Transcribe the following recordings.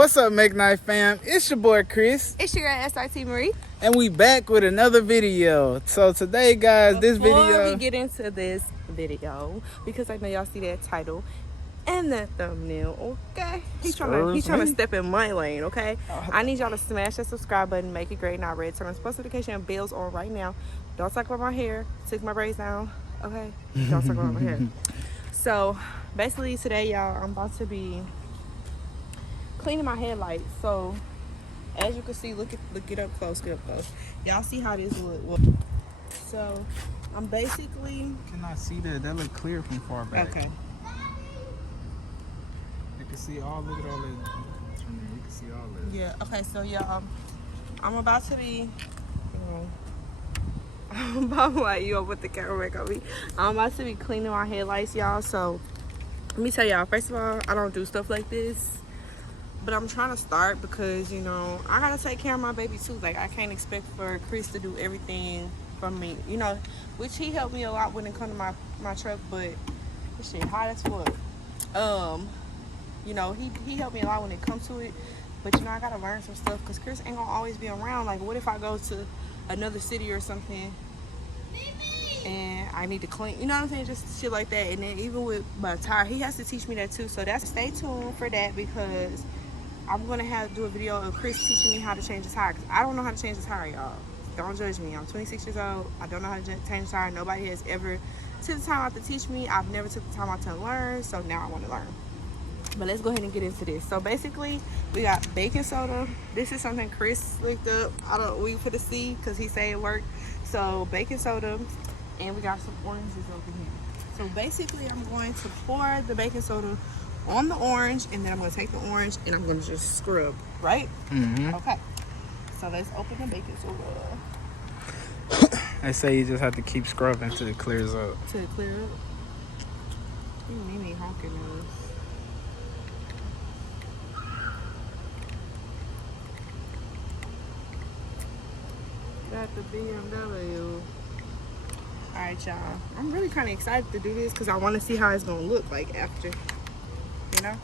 What's up, Make Night fam? It's your boy Chris. It's your girl SRT Marie. And we back with another video. So today, guys, Before we get into this video, because I know y'all see that title and that thumbnail, okay? He's trying to step in my lane, okay? I need y'all to smash that subscribe button, make it great, not red. Turn on post notification bells on right now. Don't talk about my hair. Took my braids down, okay? Don't talk about my hair. So basically today, y'all, I'm about to be cleaning my headlights. So as you can see, look it up close, y'all see how this look. So I'm basically, Can I see that? That look clear from far back. okay. You can see all, look at all that. You can see all that. Yeah, okay, so y'all, I'm about to be, I'm about to, like, you gonna put the camera back on me. I'm about to be cleaning my headlights, y'all. So let me tell y'all, first of all, I don't do stuff like this. But I'm trying to start because, you know, I gotta take care of my baby too. Like, I can't expect for Chris to do everything for me, you know, which he helped me a lot when it comes to my truck, but this shit hot as fuck. You know, he helped me a lot when it comes to it, but, you know, I gotta learn some stuff because Chris ain't gonna always be around. Like, what if I go to another city or something and I need to clean, you know what I'm saying, just shit like that. And then even with my tire, he has to teach me that too. So stay tuned for that, because I'm gonna have to do a video of Chris teaching me how to change the tire, because I don't know how to change the tire, y'all. Don't judge me. I'm 26 years old. I don't know how to change the tire. Nobody has ever took the time out to teach me. I've never took the time out to learn, so now I want to learn. But let's go ahead and get into this. So basically, we got baking soda. This is something Chris looked up. We put a C because he said it worked. So baking soda, and we got some oranges over here. So basically, I'm going to pour the baking soda on the orange, and then I'm going to take the orange and I'm going to just scrub, right? Mm-hmm. Okay. So let's open the baking soda. They say you just have to keep scrubbing until it clears up. Till it clear up. You need me honking those. Got the BMW. Alright, y'all. I'm really kind of excited to do this because I want to see how it's going to look like after. You know?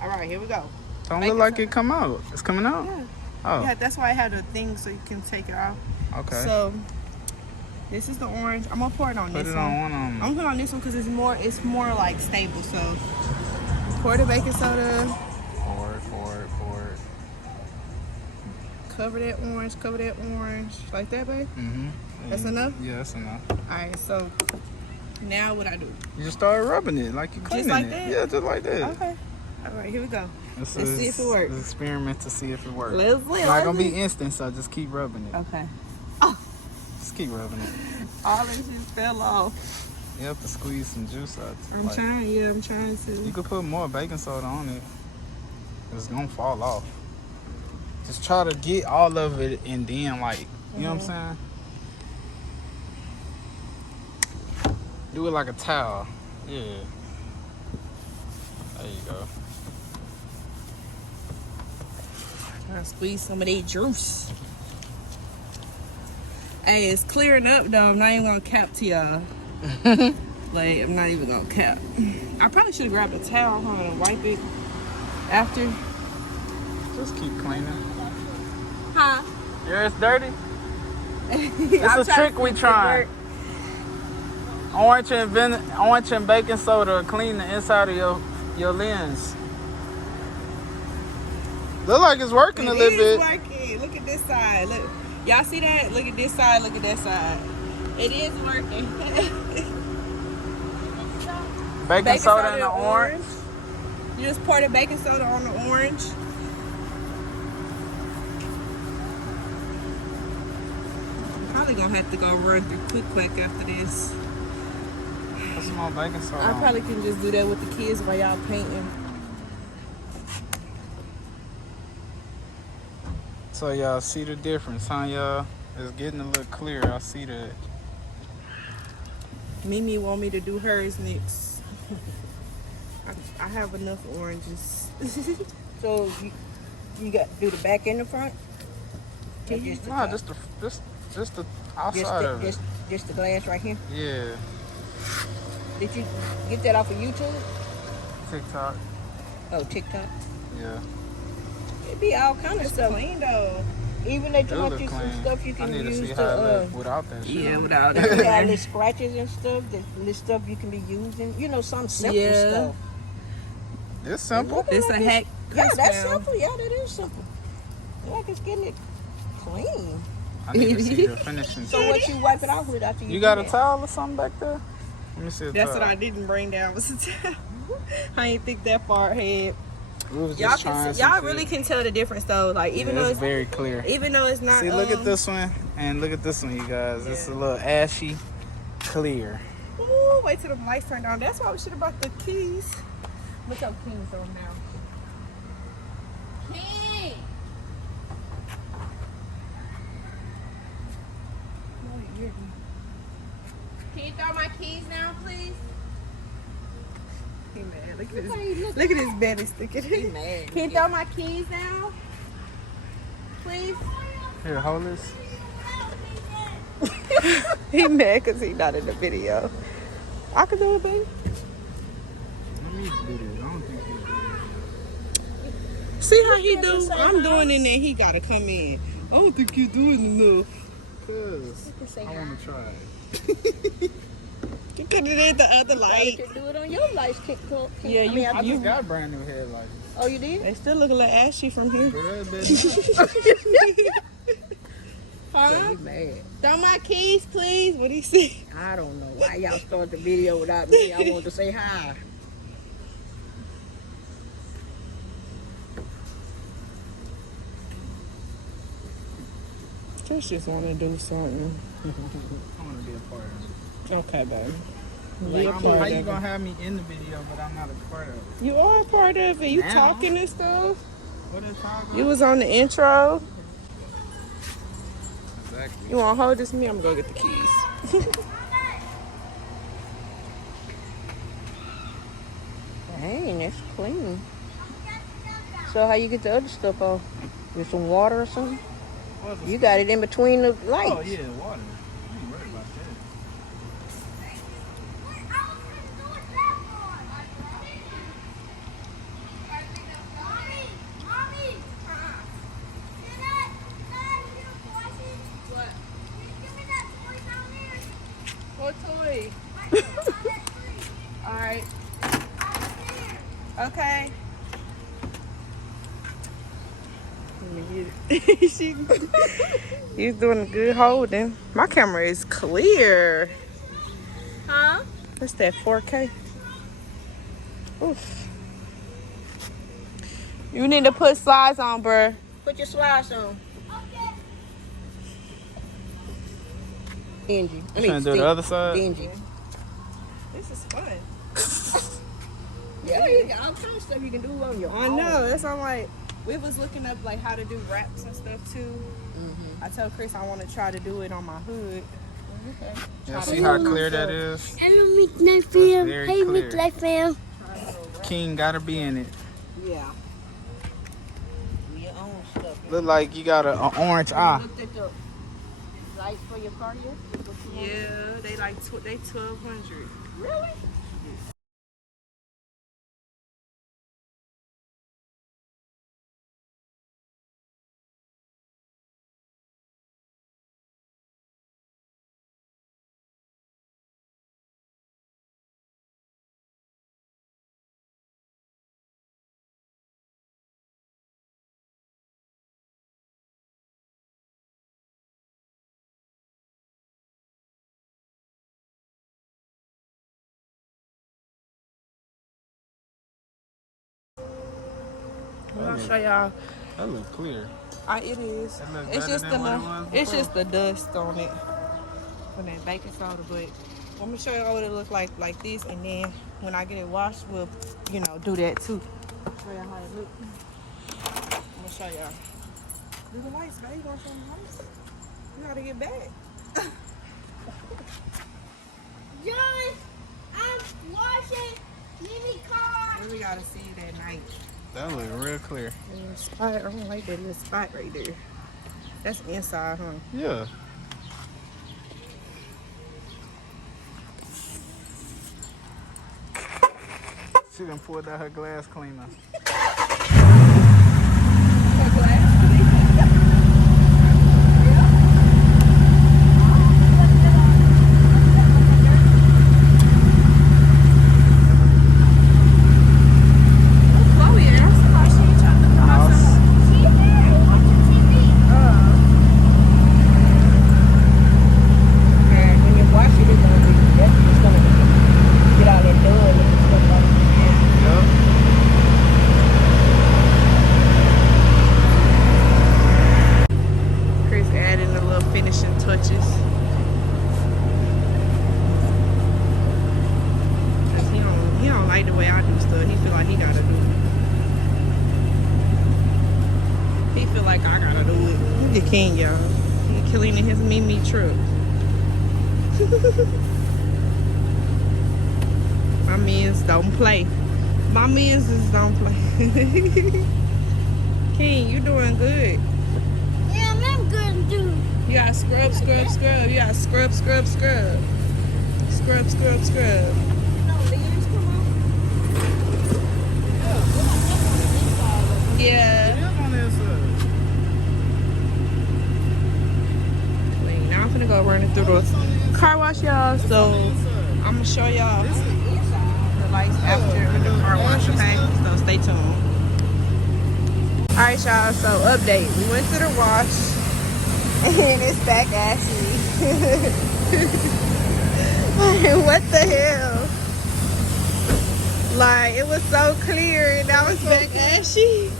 Alright, here we go. Don't look like it come out. It's coming out? Yeah. Oh. Yeah, that's why I have the thing so you can take it off. Okay. So, this is the orange. I'm gonna pour it on this one. Put it on one on. I'm putting on this one because it's more like stable. So, pour the baking soda. Pour it. Cover that orange. Like that, babe? Mm-hmm. That's enough? Yeah, that's enough. Alright, so now what I do? You just start rubbing it like you're cleaning Just like it. that? Yeah, just like that. Okay. Alright, here we go. Let's see if it works. Let's experiment to see if it works. Let's see. It's not gonna be instant, so just keep rubbing it. Okay. Just keep rubbing it. All this just fell off. You have to squeeze some juice out. I'm trying to. You could put more baking soda on it. It's gonna fall off. Just try to get all of it and then, like, you know what I'm saying? Do it like a towel. Yeah. There you go. I'll squeeze some of that juice. Hey, it's clearing up though. I'm not even gonna cap to y'all. Like, I'm not even gonna cap. I probably should have grabbed a towel. I'm gonna wipe it after. Just keep cleaning. Huh? Yeah, it's dirty. It's a trick we trying. Orange and baking soda clean the inside of your lens. Look like it's working a little bit. It is working. Look at this side. Look, y'all see that? Look at this side. Look at that side. It is working. Baking soda in the orange. You just pour the baking soda on the orange. Probably gonna have to go run through quick after this. Put some more baking soda. I probably can just do that with the kids while y'all painting. So y'all see the difference, huh, y'all? It's getting a little clearer. I see that. Mimi want me to do hers next. I have enough oranges. So you got to do the back and the front? Just the outside of it. Just the glass right here? Yeah. Did you get that off of YouTube? TikTok. Oh, TikTok? Yeah. be all kind of stuff. Clean though. Even they It want look you some clean. stuff you I can need to use see to. how it look without that shit. Yeah, on. without You got it. little scratches and stuff. The little stuff you can be using. You know, some simple Yeah. stuff. It's simple. It's a hack. Yeah, that's found. simple. Yeah, that is simple. Like it's getting it clean. I need to see the finishing. So what you wipe it off with after you You do got a that? towel or something back there? Let me see a That's towel. what I didn't bring down. Was a towel. I ain't think that far ahead. We was Y'all just can trying see, some y'all shit. really can tell the difference though. Like even Yeah, though it's very clear. even though it's not. See, look at this one and look at this one, you guys. It's a little ashy clear. Ooh, wait till the lights turn on. That's why we should have brought the keys. Look how keys on now. Hey, can you throw my keys now, please? He mad. Look at his. Look at his belly sticking. He mad. Can you throw my keys now, please? Here, hold this. He mad because he not in the video. I can do it, baby. Let me do this. I don't think you do See how he do? I'm doing it and he gotta come in. I don't think you doing enough. Cause I want to try it. You could have did the other You light. can do it on your lights, TikTok. Yeah, you- I just got brand new headlights. Oh, you did? They still look a little ashy from here. Girl, but Huh? He mad. Throw my keys, please. What he say? I don't know why y'all start the video without me. I wanted to say hi. Just want to do something. I want to be a part of it. Okay, baby. Like, Be a how part you of gonna it. have me in the video, but I'm not a part of it? You are a part of it. You Now? talking and stuff. What is talking? You was on the intro. Exactly. You want to hold this? Me, I'm going to go get the keys. Dang, that's clean. So how you get the other stuff off? With some water or something? You got it in between the lights. Oh yeah, water. I ain't worried about that. What toy? All right. Okay. She, he's doing a good holding. My camera is clear. Huh? What's that, 4K? Oof. You need to put slides on, bruh. Put your slides on. Dingy. You trying to do the other side? Dingy. This is fun. Yeah, you got all kinds of stuff you can do on your I own. know. That's why I'm like, we was looking up like how to do wraps and stuff too. I told Chris I want to try to do it on my hood. Yeah, see how clear that is? Hello, Meek Life That's fam. very Hey, clear. Meek Life fam. King gotta be in it. Yeah. Do your own stuff. Look like you got an orange eye. Looked at the lights for your car yet? What you want? Yeah, they like they 1,200. Really? I'll show y'all. That look clear. It is. That look It's better just than the what it was it's before. just the dust on it from that baking soda. But I'm gonna show you what it look like this, and then when I get it washed, we'll do that too. Show y'all how it look. I'm gonna show y'all. Do the lights, baby. You want some lights? You gotta get back. John, I'm washing Mimi car. We gotta see it at night. That look real clear. Spot. I don't like that little spot right there. That's inside, huh? Yeah. She done pulled out her glass cleaner. Her like I gotta do it. Look at King, y'all. He killing in his Mimi truck. My mans don't play. My mans just don't play. King, you doing good. Yeah, I'm good, dude. You gotta scrub, scrub, scrub. You gotta scrub, scrub, scrub. Scrub, scrub, scrub. Yeah. Wait, now I'm finna go running through the car wash, y'all. So I'm gonna show y'all the lights after the car wash, okay? So stay tuned. Alright, y'all. So update. We went to the wash. And it's back ashy. What the hell? Like, it was so clear and now it's back ashy.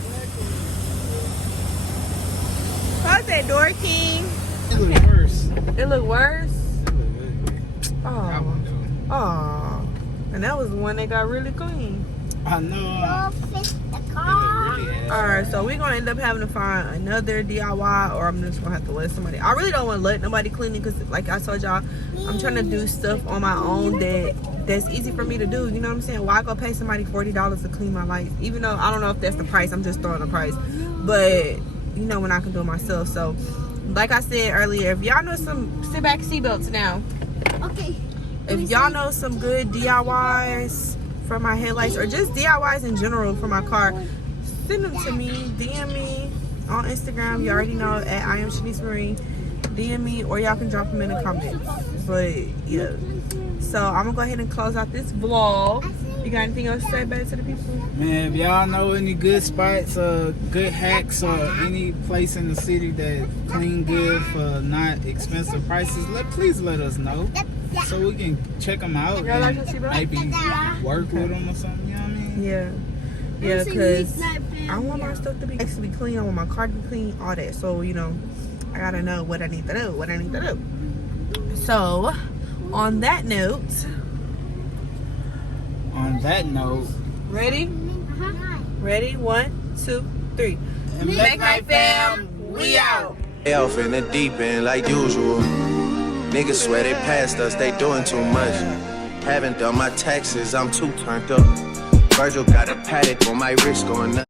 How's that door, King? It look worse. It look worse? It look ugly. That Oh. one do. Oh. And that was the one that got really clean. I know. Fix the It car. look really ashy. Alright, so we're gonna end up having to find another DIY, or I'm just gonna have to let somebody. I really don't want to let nobody clean it because, like I told y'all, I'm trying to do stuff on my own that's easy for me to do. You know what I'm saying? Why go pay somebody $40 to clean my lights? Even though I don't know if that's the price, I'm just throwing a price. But you know, when I can do it myself. So, like I said earlier, if y'all know some, sit back seatbelts now. Okay. If y'all know some good DIYs for my headlights, or just DIYs in general for my car, send them to me. DM me on Instagram. You already know at I am SHANICE Marine. DM me, or y'all can drop them in the comments. But yeah, so I'm gonna go ahead and close out this vlog. You got anything else to say back to the people? Man, if y'all know any good spots or good hacks or any place in the city that clean good for not expensive prices, please let us know so we can check them out Y'all like and to see, bro? maybe work with them or something. You know what I mean? Yeah, because I want my stuff to be clean. I want my car to be clean, all that. So, you know, I gotta know what I need to do. So, on that note, ready? Ready? 1, 2, 3. Make Night fam, we out. Off in the deep end like usual. Niggas swear they passed us, they doing too much. Haven't done my taxes, I'm too turned up. Virgil got a paddock on my wrist going nuts.